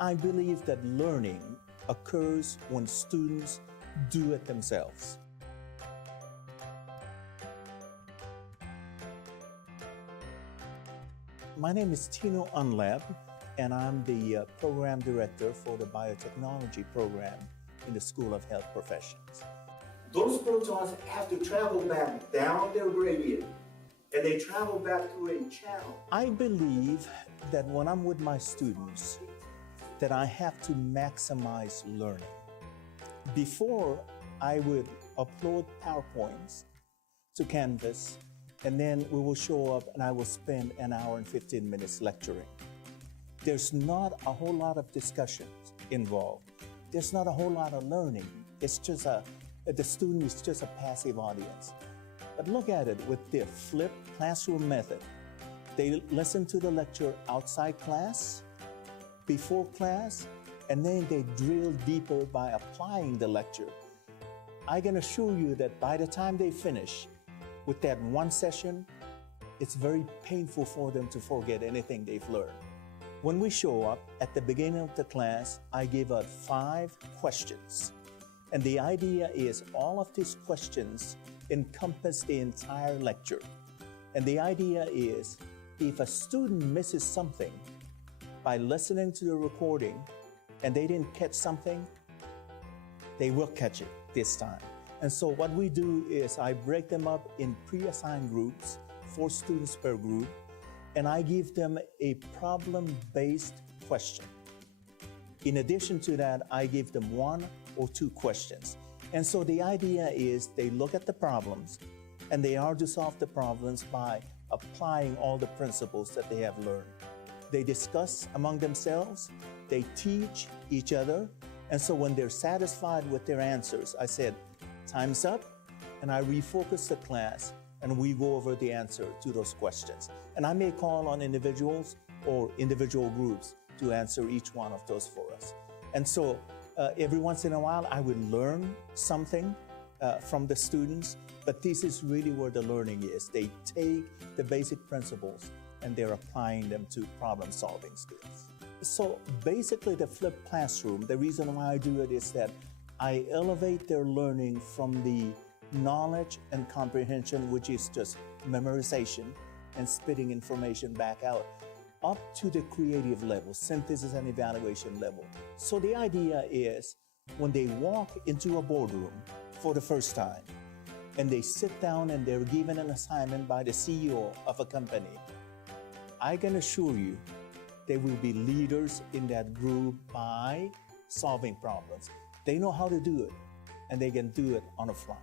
I believe that learning occurs when students do it themselves. My name is Tino Unlap, and I'm the Program Director for the Biotechnology program in the School of Health Professions. Those protons have to travel back down their gradient, and they travel back through a channel. I believe that when I'm with my students, that I have to maximize learning. Before, I would upload PowerPoints to Canvas, and then we will show up and I will spend an hour and 15 minutes lecturing. There's not a whole lot of discussions involved. There's not a whole lot of learning. It's just the student is just a passive audience. But look at it with the flipped classroom method. They listen to the lecture outside class, before class, and then they drill deeper by applying the lecture. I can assure you that by the time they finish with that one session, it's very painful for them to forget anything they've learned. When we show up at the beginning of the class, I give out 5 questions. And the idea is all of these questions encompass the entire lecture. And the idea is if a student misses something by listening to the recording and they didn't catch something, they will catch it this time. And so what we do is I break them up in pre-assigned groups, 4 students per group, and I give them a problem-based question. In addition to that, I give them 1 or 2 questions. And so the idea is they look at the problems and they are to solve the problems by applying all the principles that they have learned. They discuss among themselves, they teach each other, and so when they're satisfied with their answers, I said, time's up, and I refocus the class and we go over the answer to those questions. And I may call on individuals or individual groups to answer each one of those for us. And so every once in a while, I would learn something from the students, but this is really where the learning is. They take the basic principles and they're applying them to problem-solving skills. So basically the flipped classroom, the reason why I do it is that I elevate their learning from the knowledge and comprehension, which is just memorization and spitting information back out, up to the creative level, synthesis and evaluation level. So the idea is when they walk into a boardroom for the first time and they sit down and they're given an assignment by the CEO of a company, I can assure you they will be leaders in that group by solving problems. They know how to do it, and they can do it on the fly.